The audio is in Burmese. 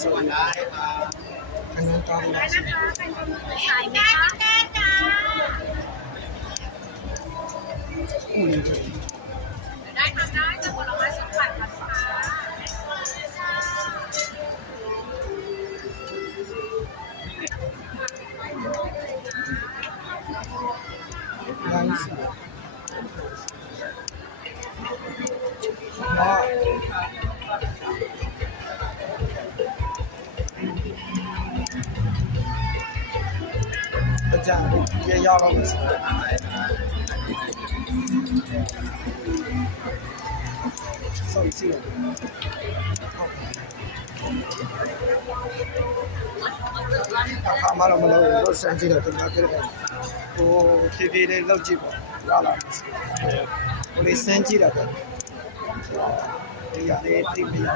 ဆိုရင်ခဏတောင်းလိုက် ใส่ไหมคะ ဦးလေး ได้ทำได้จะผลไม้สดผัดค่ะ တိုင်းစီတော့အကြံရရောက်တော့မယ်ဆိုစီအခါမှလည်းမလို့လို့စမ်းကြည့်တော့တင်တာပြတယ်ဟိုဖြည်းဖြည်းလေးလောက်ကြည့်ပေါ့ရလာဟိုလေးစမ်းကြည့်တာပဲဒီရလေးသိမရ